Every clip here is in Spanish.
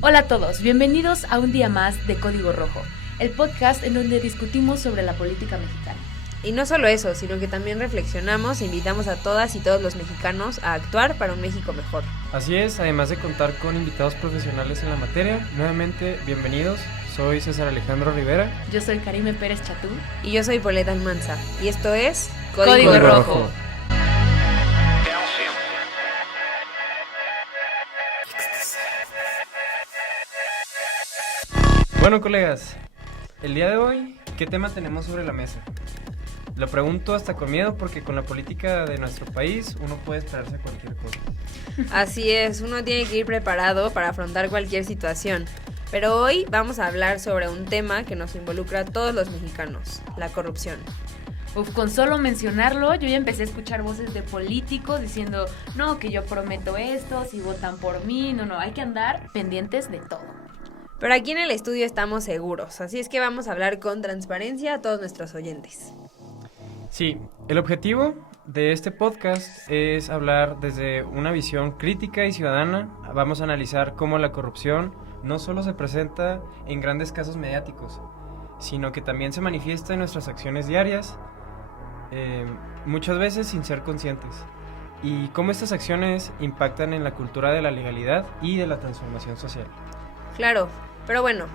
Hola a todos, bienvenidos a un día más de Código Rojo, el podcast en donde discutimos sobre la política mexicana. Y no solo eso, sino que también reflexionamos e invitamos a todas y todos los mexicanos a actuar para un México mejor. Así es, además de contar con invitados profesionales en la materia, nuevamente bienvenidos. Soy César Alejandro Rivera. Yo soy Karime Pérez Chatú. Y yo soy Poleta Almanza. Y esto es Código Rojo. Bueno, colegas, el día de hoy, ¿qué tema tenemos sobre la mesa? Lo pregunto hasta con miedo porque con la política de nuestro país uno puede esperarse a cualquier cosa. Así es, uno tiene que ir preparado para afrontar cualquier situación. Pero hoy vamos a hablar sobre un tema que nos involucra a todos los mexicanos, la corrupción. Con solo mencionarlo, yo ya empecé a escuchar voces de políticos diciendo, no, que yo prometo esto, si votan por mí, no, hay que andar pendientes de todo. Pero aquí en el estudio estamos seguros, así es que vamos a hablar con transparencia a todos nuestros oyentes. Sí, el objetivo de este podcast es hablar desde una visión crítica y ciudadana. Vamos a analizar cómo la corrupción no solo se presenta en grandes casos mediáticos, sino que también se manifiesta en nuestras acciones diarias, muchas veces sin ser conscientes, y cómo estas acciones impactan en la cultura de la legalidad y de la transformación social. Claro, pero bueno,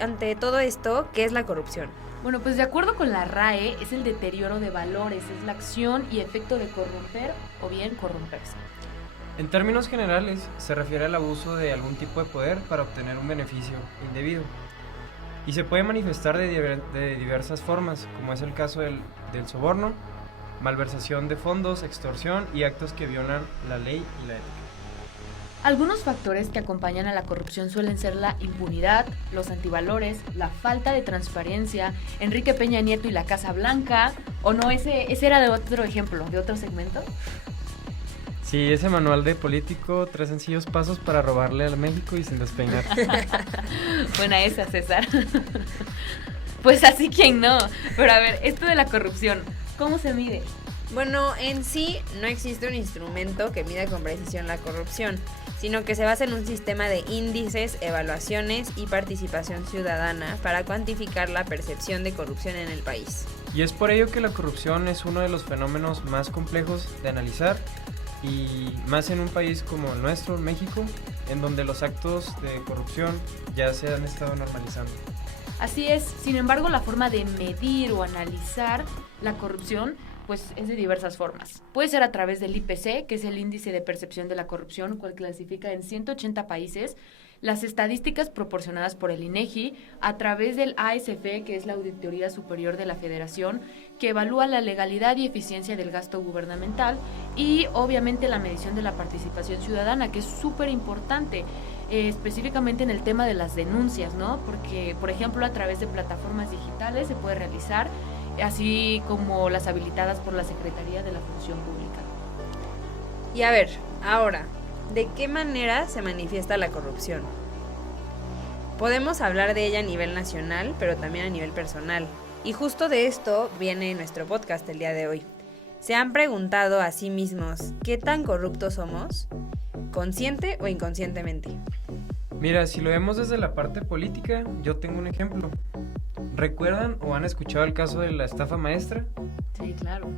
ante todo esto, ¿qué es la corrupción? Bueno, pues de acuerdo con la RAE, es el deterioro de valores, es la acción y efecto de corromper o bien corromperse. En términos generales, se refiere al abuso de algún tipo de poder para obtener un beneficio indebido. Y se puede manifestar de diversas formas, como es el caso del soborno, malversación de fondos, extorsión y actos que violan la ley y la ética. Algunos factores que acompañan a la corrupción suelen ser la impunidad, los antivalores, la falta de transparencia, Enrique Peña Nieto y la Casa Blanca, o no, ese era de otro ejemplo, de otro segmento. Sí, ese manual de político, 3 sencillos pasos para robarle a México y sin despeinar. Buena esa, César. Pues así quien no. Pero a ver, esto de la corrupción, ¿cómo se mide? Bueno, en sí no existe un instrumento que mida con precisión la corrupción, sino que se basa en un sistema de índices, evaluaciones y participación ciudadana para cuantificar la percepción de corrupción en el país. Y es por ello que la corrupción es uno de los fenómenos más complejos de analizar, y más en un país como el nuestro, México, en donde los actos de corrupción ya se han estado normalizando. Así es, sin embargo, la forma de medir o analizar la corrupción pues es de diversas formas. Puede ser a través del IPC, que es el índice de percepción de la corrupción, cual clasifica en 180 países, las estadísticas proporcionadas por el INEGI, a través del ASF, que es la Auditoría Superior de la Federación, que evalúa la legalidad y eficiencia del gasto gubernamental, y obviamente la medición de la participación ciudadana, que es súper importante, específicamente en el tema de las denuncias, ¿no? Porque, por ejemplo, a través de plataformas digitales se puede realizar, así como las habilitadas por la Secretaría de la Función Pública. Y a ver, ahora, ¿de qué manera se manifiesta la corrupción? Podemos hablar de ella a nivel nacional, pero también a nivel personal. Y justo de esto viene nuestro podcast el día de hoy. ¿Se han preguntado a sí mismos qué tan corruptos somos? ¿Consciente o inconscientemente? Mira, si lo vemos desde la parte política, yo tengo un ejemplo. ¿Recuerdan o han escuchado el caso de la estafa maestra? Sí, claro.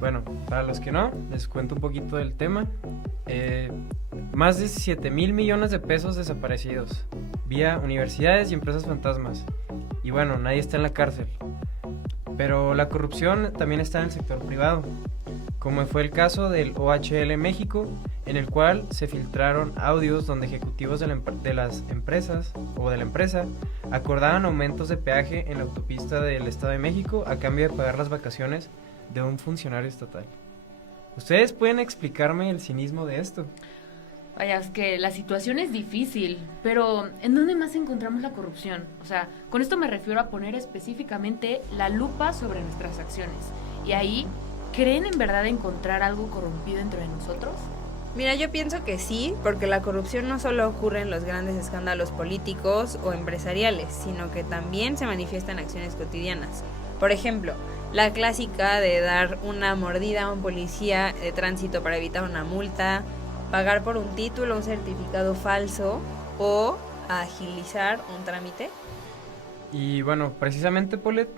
Bueno, para los que no, les cuento un poquito del tema. Más de 7,000 millones de pesos desaparecidos, vía universidades y empresas fantasmas. Y bueno, nadie está en la cárcel. Pero la corrupción también está en el sector privado, como fue el caso del OHL México, en el cual se filtraron audios donde ejecutivos de las empresas o de la empresa acordaban aumentos de peaje en la autopista del Estado de México a cambio de pagar las vacaciones de un funcionario estatal. ¿Ustedes pueden explicarme el cinismo de esto? Vaya, es que la situación es difícil, pero ¿en dónde más encontramos la corrupción? O sea, con esto me refiero a poner específicamente la lupa sobre nuestras acciones. Y ahí, ¿creen en verdad encontrar algo corrompido dentro de nosotros? Mira, yo pienso que sí, porque la corrupción no solo ocurre en los grandes escándalos políticos o empresariales, sino que también se manifiesta en acciones cotidianas. Por ejemplo, la clásica de dar una mordida a un policía de tránsito para evitar una multa, pagar por un título o un certificado falso, o a agilizar un trámite? Y bueno, precisamente, Paulette,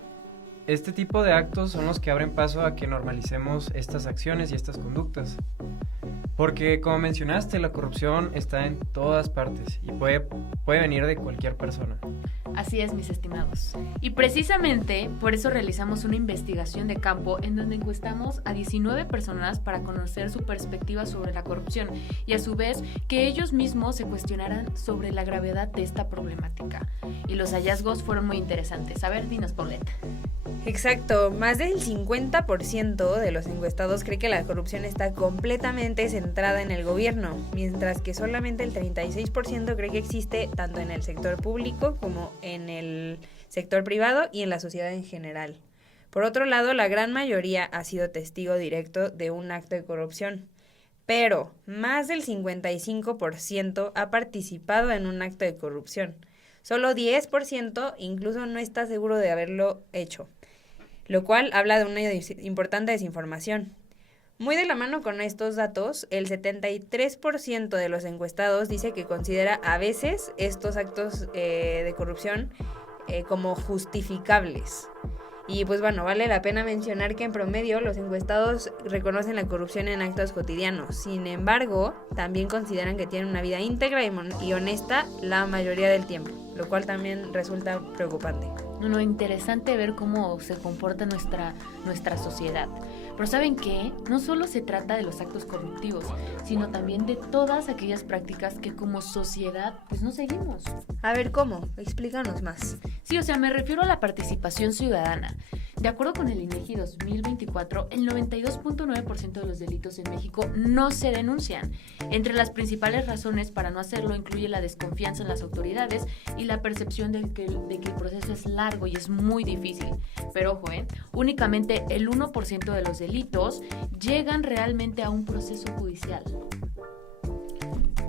este tipo de actos son los que abren paso a que normalicemos estas acciones y estas conductas. Porque, como mencionaste, la corrupción está en todas partes y puede venir de cualquier persona. Así es, mis estimados. Y precisamente por eso realizamos una investigación de campo en donde encuestamos a 19 personas para conocer su perspectiva sobre la corrupción y a su vez que ellos mismos se cuestionaran sobre la gravedad de esta problemática. Y los hallazgos fueron muy interesantes. A ver, dinos, Paulette. Exacto, más del 50% de los encuestados cree que la corrupción está completamente centrada en el gobierno, mientras que solamente el 36% cree que existe tanto en el sector público como en el sector privado y en la sociedad en general. Por otro lado, la gran mayoría ha sido testigo directo de un acto de corrupción, pero más del 55% ha participado en un acto de corrupción. Solo 10% incluso no está seguro de haberlo hecho, lo cual habla de una importante desinformación. Muy de la mano con estos datos, el 73% de los encuestados dice que considera a veces estos actos de corrupción como justificables. Y pues bueno, vale la pena mencionar que en promedio los encuestados reconocen la corrupción en actos cotidianos. Sin embargo, también consideran que tienen una vida íntegra y honesta la mayoría del tiempo, lo cual también resulta preocupante. No, interesante ver cómo se comporta nuestra sociedad. Pero ¿saben qué? No solo se trata de los actos corruptivos, sino también de todas aquellas prácticas que como sociedad pues no seguimos. A ver, ¿cómo? Explícanos más. Sí, o sea, me refiero a la participación ciudadana. De acuerdo con el INEGI 2024, el 92.9% de los delitos en México no se denuncian. Entre las principales razones para no hacerlo incluye la desconfianza en las autoridades y la percepción de que el proceso es largo y es muy difícil. Pero ojo, únicamente el 1% de los delitos llegan realmente a un proceso judicial.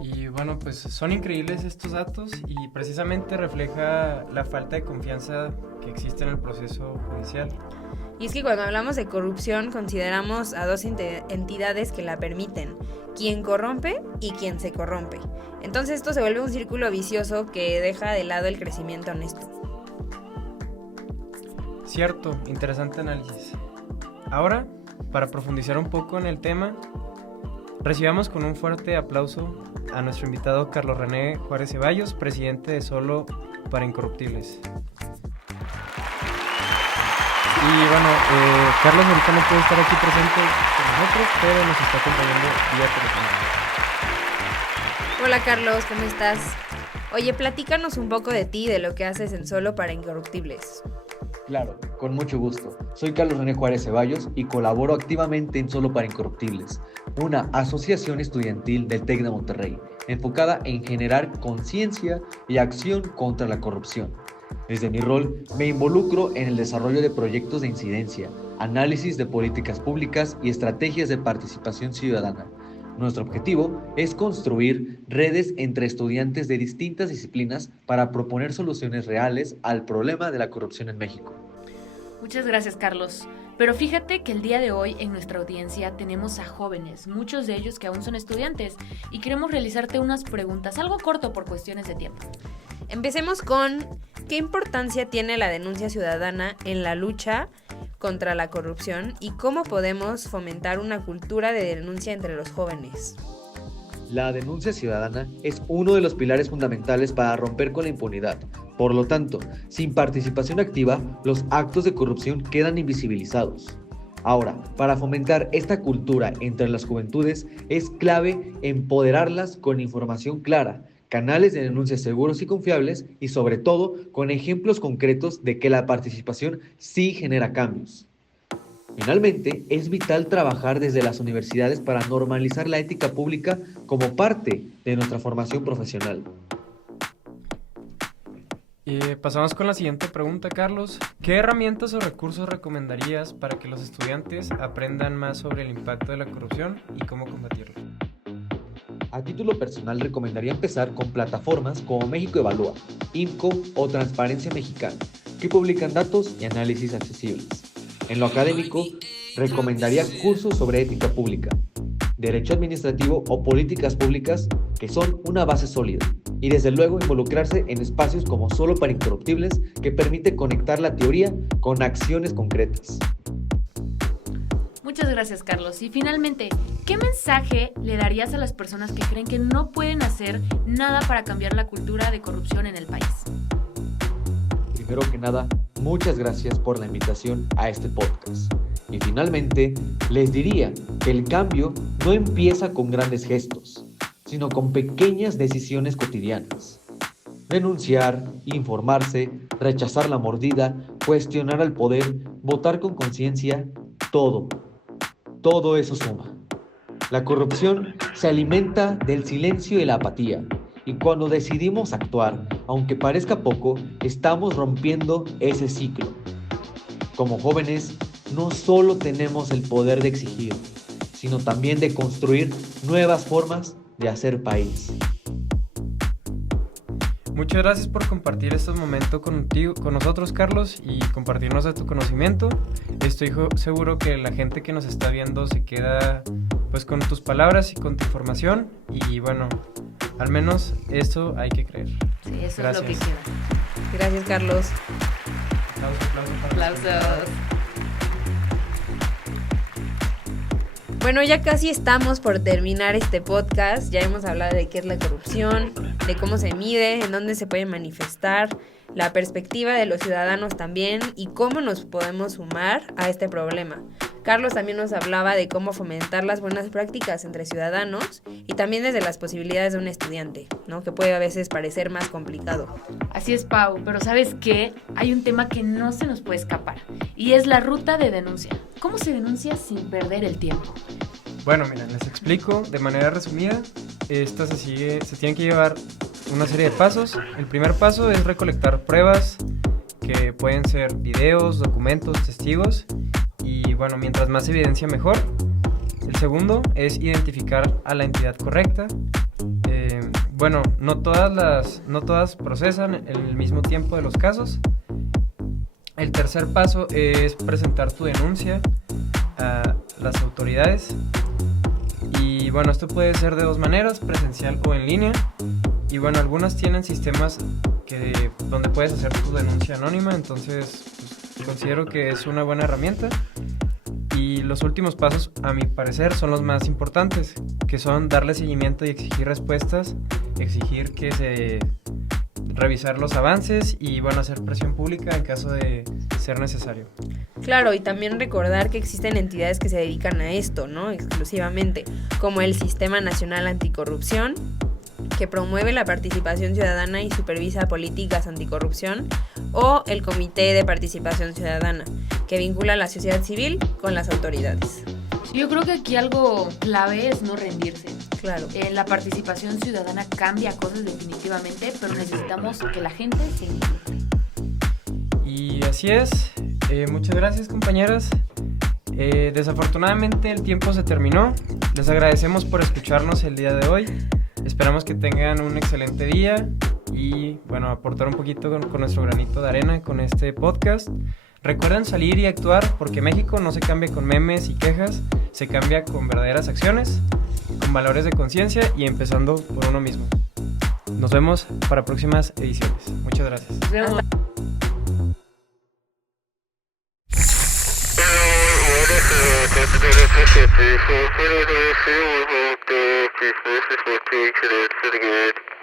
Y bueno, pues son increíbles estos datos y precisamente refleja la falta de confianza que existe en el proceso judicial. Y es que cuando hablamos de corrupción consideramos a dos entidades que la permiten, quien corrompe y quien se corrompe. Entonces esto se vuelve un círculo vicioso que deja de lado el crecimiento honesto. Cierto, interesante análisis. Ahora, para profundizar un poco en el tema, recibamos con un fuerte aplauso a nuestro invitado Carlos René Juárez Ceballos, presidente de Solo para Incorruptibles. Y bueno, Carlos ahorita no puede estar aquí presente con nosotros, pero nos está acompañando vía telefónica. Hola Carlos, ¿cómo estás? Oye, platícanos un poco de ti y de lo que haces en Solo para Incorruptibles. Claro, con mucho gusto. Soy Carlos René Juárez Ceballos y colaboro activamente en Solo para Incorruptibles, una asociación estudiantil del TEC de Monterrey, enfocada en generar conciencia y acción contra la corrupción. Desde mi rol, me involucro en el desarrollo de proyectos de incidencia, análisis de políticas públicas y estrategias de participación ciudadana. Nuestro objetivo es construir redes entre estudiantes de distintas disciplinas para proponer soluciones reales al problema de la corrupción en México. Muchas gracias, Carlos. Pero fíjate que el día de hoy en nuestra audiencia tenemos a jóvenes, muchos de ellos que aún son estudiantes, y queremos realizarte unas preguntas, algo corto por cuestiones de tiempo. Empecemos con ¿qué importancia tiene la denuncia ciudadana en la lucha contra la corrupción y cómo podemos fomentar una cultura de denuncia entre los jóvenes? La denuncia ciudadana es uno de los pilares fundamentales para romper con la impunidad. Por lo tanto, sin participación activa, los actos de corrupción quedan invisibilizados. Ahora, para fomentar esta cultura entre las juventudes, es clave empoderarlas con información clara, canales de denuncia seguros y confiables y sobre todo con ejemplos concretos de que la participación sí genera cambios. Finalmente, es vital trabajar desde las universidades para normalizar la ética pública como parte de nuestra formación profesional. Pasamos con la siguiente pregunta, Carlos. ¿Qué herramientas o recursos recomendarías para que los estudiantes aprendan más sobre el impacto de la corrupción y cómo combatirlo? A título personal recomendaría empezar con plataformas como México Evalúa, INCO o Transparencia Mexicana, que publican datos y análisis accesibles. En lo académico, recomendaría cursos sobre ética pública. derecho administrativo o políticas públicas que son una base sólida. Y desde luego involucrarse en espacios como Solo para Incorruptibles, que permite conectar la teoría con acciones concretas. Muchas gracias, Carlos. Y finalmente, ¿qué mensaje le darías a las personas que creen que no pueden hacer nada para cambiar la cultura de corrupción en el país? Primero que nada, muchas gracias por la invitación a este podcast. Y finalmente, les diría que el cambio no empieza con grandes gestos, sino con pequeñas decisiones cotidianas. Denunciar, informarse, rechazar la mordida, cuestionar al poder, votar con conciencia, todo eso suma. La corrupción se alimenta del silencio y la apatía. Y cuando decidimos actuar, aunque parezca poco, estamos rompiendo ese ciclo. Como jóvenes, no solo tenemos el poder de exigir, sino también de construir nuevas formas de hacer país. Muchas gracias por compartir estos momentos con nosotros, Carlos, y compartirnos de tu conocimiento. Estoy seguro que la gente que nos está viendo se queda pues con tus palabras y con tu información, y bueno, al menos eso hay que creer. Sí, eso Gracias. es lo que queda. Gracias, Carlos. Aplausos. Bueno, ya casi estamos por terminar este podcast. Ya hemos hablado de qué es la corrupción, de cómo se mide, en dónde se puede manifestar, la perspectiva de los ciudadanos también y cómo nos podemos sumar a este problema. Carlos también nos hablaba de cómo fomentar las buenas prácticas entre ciudadanos y también desde las posibilidades de un estudiante, ¿no? Que puede a veces parecer más complicado. Así es, Pau, pero ¿sabes qué? Hay un tema que no se nos puede escapar y es la ruta de denuncia. ¿Cómo se denuncia sin perder el tiempo? Bueno, miren, les explico de manera resumida. Se tienen que llevar una serie de pasos. El primer paso es recolectar pruebas, que pueden ser videos, documentos, testigos, y bueno, mientras más evidencia mejor. El segundo es identificar a la entidad correcta. Bueno, no todas procesan en el mismo tiempo de los casos. El tercer paso es presentar tu denuncia a las autoridades. Y bueno, esto puede ser de dos maneras, presencial o en línea. Y bueno, algunas tienen sistemas donde puedes hacer tu denuncia anónima, entonces pues, considero que es una buena herramienta. Y los últimos pasos, a mi parecer, son los más importantes, que son darle seguimiento y exigir respuestas, exigir revisar los avances y bueno, hacer presión pública en caso de ser necesario. Claro, y también recordar que existen entidades que se dedican a esto, ¿no? Exclusivamente, como el Sistema Nacional Anticorrupción, que promueve la participación ciudadana y supervisa políticas anticorrupción, o el Comité de Participación Ciudadana, que vincula a la sociedad civil con las autoridades. Yo creo que aquí algo clave es no rendirse. Claro. La participación ciudadana cambia cosas definitivamente, pero necesitamos que la gente se involucre. Y así es. Muchas gracias, compañeras. Desafortunadamente el tiempo se terminó. Les agradecemos por escucharnos el día de hoy. Esperamos que tengan un excelente día y bueno, aportar un poquito con nuestro granito de arena con este podcast. Recuerden salir y actuar, porque México no se cambia con memes y quejas, se cambia con verdaderas acciones, con valores de conciencia y empezando por uno mismo. Nos vemos para próximas ediciones. Muchas gracias. Nos vemos. Hasta